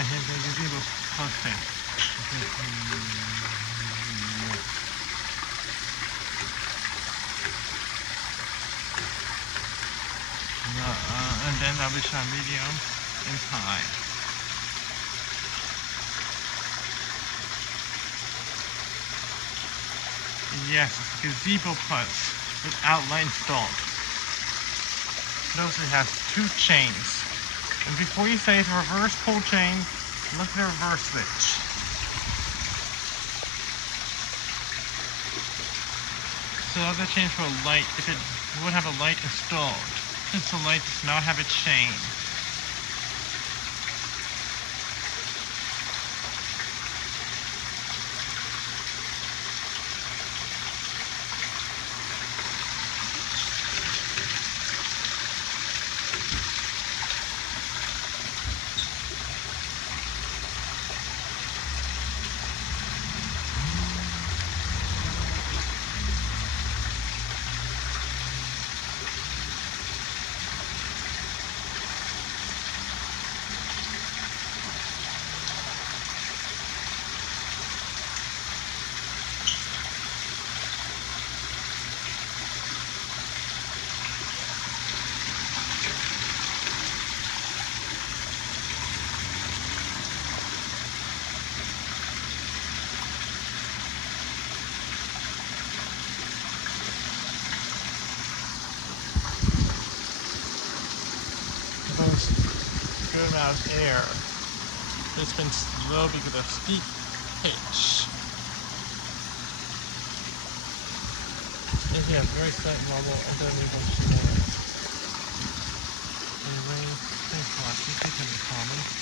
Hampton Bay Gazebo Plus thing. And then I'll be shot medium and high. Yes, it's a Gazebo Plus with outline installed. Notice it has 2 chains. And before you say it's a reverse pull chain, look at the reverse switch. So the other chain for a light, if it would have a light installed. Since the light does not have a chain. Good amount of air. It's been slow because of steep pitch. If you have very slight wobble, and then we will slow it. Anyway, thanks for watching. Please leave a comment.